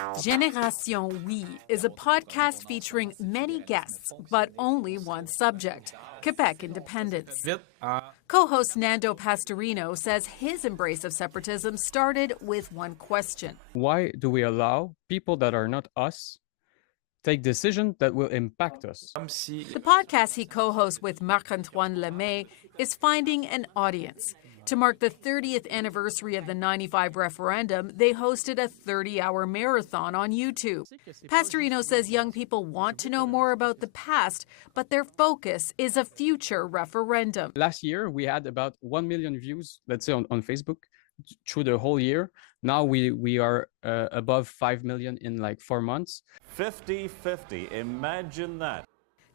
Génération Oui is a podcast featuring many guests, but only one subject, Quebec independence. Co-host Nando Pastorino says his embrace of separatism started with one question. Why do we allow people that are not us take decisions that will impact us? The podcast he co-hosts with Marc-Antoine Lemay is finding an audience. To mark the 30th anniversary of the 95 referendum, they hosted a 30-hour marathon on YouTube. Pastorino says young people want to know more about the past, but their focus is a future referendum. Last year, we had about 1 million views, let's say, on Facebook through the whole year. Now we are above 5 million in like 4 months. 50-50, imagine that.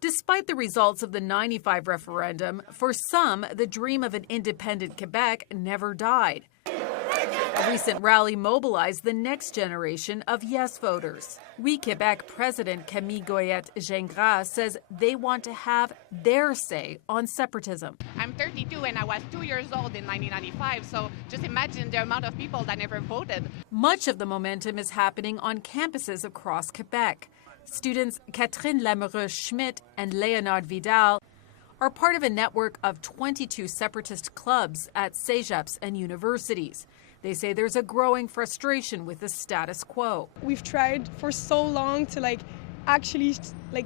Despite the results of the 95 referendum, for some, the dream of an independent Quebec never died. A recent rally mobilized the next generation of yes voters. Oui Quebec President Camille Goyette-Gingras says they want to have their say on separatism. I'm 32 and I was 2 years old in 1995, so just imagine the amount of people that never voted. Much of the momentum is happening on campuses across Quebec. Students Catherine Lamoureux-Schmidt and Leonard Vidal are part of a network of 22 separatist clubs at cégeps and universities. They say there's a growing frustration with the status quo. We've tried for so long to actually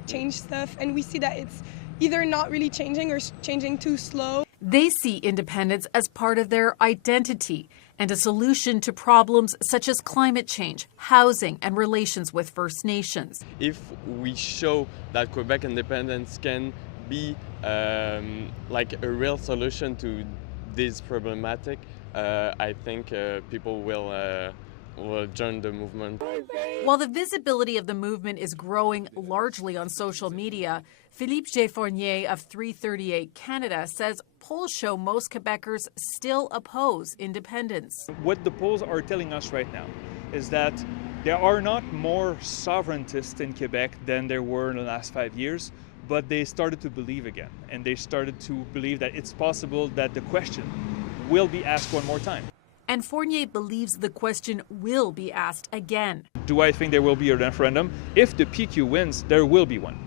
change stuff, and we see that it's either not really changing or changing too slow. They see independence as part of their identity and a solution to problems such as climate change, housing, and relations with First Nations. If we show that Quebec independence can be like a real solution to this problematic, I think people will join the movement. While the visibility of the movement is growing largely on social media, Philippe Géfournier of 338 Canada says polls show most Quebecers still oppose independence. What the polls are telling us right now is that there are not more sovereigntists in Quebec than there were in the last 5 years, but they started to believe again, and they started to believe that it's possible that the question will be asked one more time. And Fournier believes the question will be asked again. Do I think there will be a referendum? If the PQ wins, there will be one.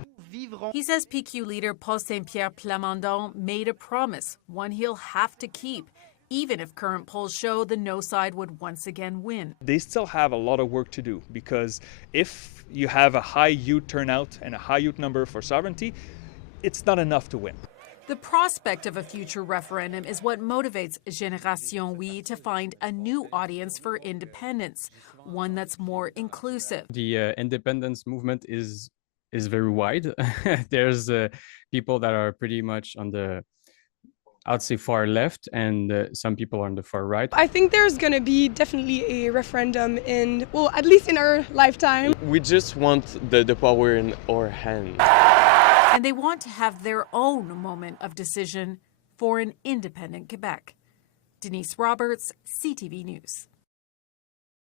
He says PQ leader Paul Saint-Pierre Plamondon made a promise, one he'll have to keep, even if current polls show the no side would once again win. They still have a lot of work to do, because if you have a high youth turnout and a high youth number for sovereignty, it's not enough to win. The prospect of a future referendum is what motivates Génération Oui to find a new audience for independence, one that's more inclusive. The independence movement is very wide. There's people that are pretty much on the, I'd say, far left, and some people are on the far right. I think there's going to be definitely a referendum at least in our lifetime. We just want the power in our hands. And they want to have their own moment of decision for an independent Quebec. Denise Roberts, CTV News.